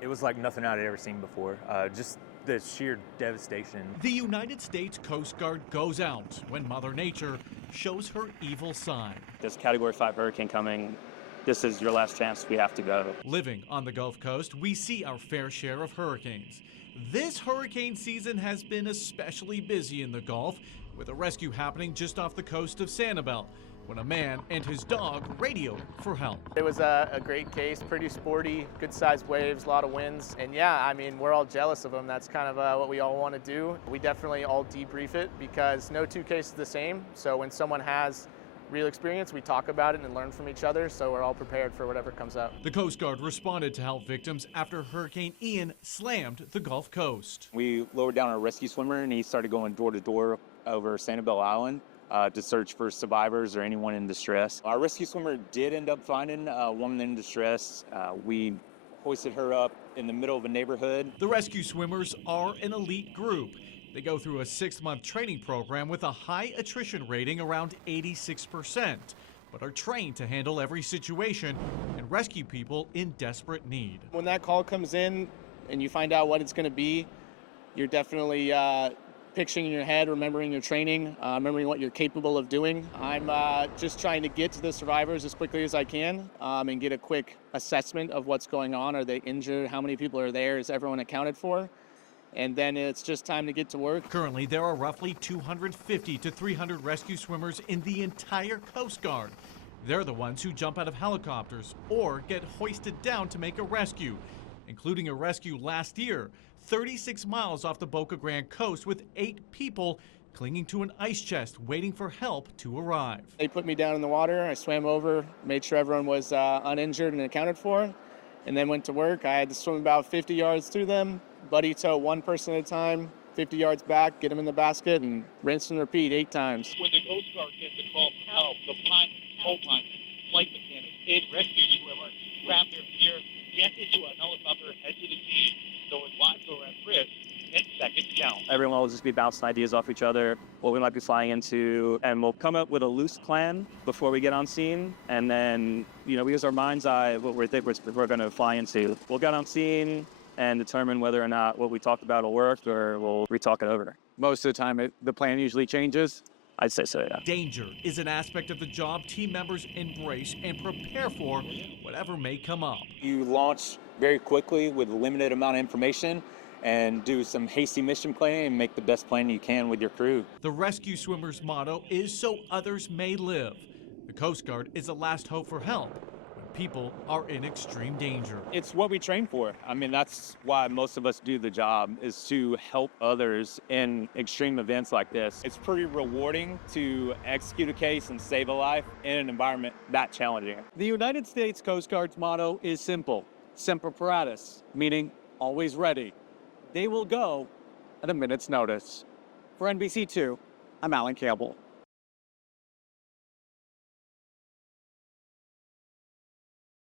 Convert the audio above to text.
It was like nothing I'd ever seen before. Just the sheer devastation. The United States Coast Guard goes out when Mother Nature shows her evil side. This Category 5 hurricane coming, this is your last chance. We have to go. Living on the Gulf Coast, we see our fair share of hurricanes. This hurricane season has been especially busy in the Gulf, with a rescue happening just off the coast of Sanibel, when a man and his dog radioed for help. It was a great case, pretty sporty, good-sized waves, a lot of winds. And yeah, I mean, we're all jealous of them. That's kind of what we all want to do. We definitely all debrief it because no two cases are the same. So when someone has real experience, we talk about it and learn from each other, so we're all prepared for whatever comes up. The Coast Guard responded to help victims after Hurricane Ian slammed the Gulf Coast. We lowered down a rescue swimmer and he started going door to door over Sanibel Island to search for survivors or anyone in distress. Our rescue swimmer did end up finding a woman in distress. We hoisted her up in the middle of a neighborhood. The rescue swimmers are an elite group. They go through a 6-month training program with a high attrition rating around 86%, but are trained to handle every situation and rescue people in desperate need. When that call comes in and you find out what it's going to be, you're definitely picturing in your head, remembering your training, remembering what you're capable of doing. I'm just trying to get to the survivors as quickly as I can and get a quick assessment of what's going on. Are they injured? How many people are there? Is everyone accounted for? And then it's just time to get to work. Currently, there are roughly 250 to 300 rescue swimmers in the entire Coast Guard. They're the ones who jump out of helicopters or get hoisted down to make a rescue, including a rescue last year, 36 miles off the Boca Grande coast with 8 people clinging to an ice chest waiting for help to arrive. They put me down in the water. I swam over, made sure everyone was uninjured and accounted for, and then went to work. I had to swim about 50 yards through them, buddy tow one person at a time, 50 yards back, get them in the basket, and rinse and repeat 8 times. When the Coast Guard gets the call for help, the pilot, flight mechanics, and rescue swimmer grab their gear, get into a helicopter, head to the scene, so his lives are at risk, and seconds count. Everyone will just be bouncing ideas off each other, what we might be flying into, and we'll come up with a loose plan before we get on scene, and then, we use our mind's eye, what we think we're going to fly into. We'll get on scene and determine whether or not what we talked about will work, or we'll re-talk it over. Most of the time, the plan usually changes. I'd say so, yeah. Danger is an aspect of the job team members embrace and prepare for whatever may come up. You launch very quickly with a limited amount of information and do some hasty mission planning and make the best plan you can with your crew. The rescue swimmers' motto is so others may live. The Coast Guard is the last hope for help when people are in extreme danger. It's what we train for. I mean, that's why most of us do the job, is to help others in extreme events like this. It's pretty rewarding to execute a case and save a life in an environment that challenging. The United States Coast Guard's motto is simple, semper paratus, meaning always ready. They will go at a minute's notice. For NBC2, I'm Alan Campbell.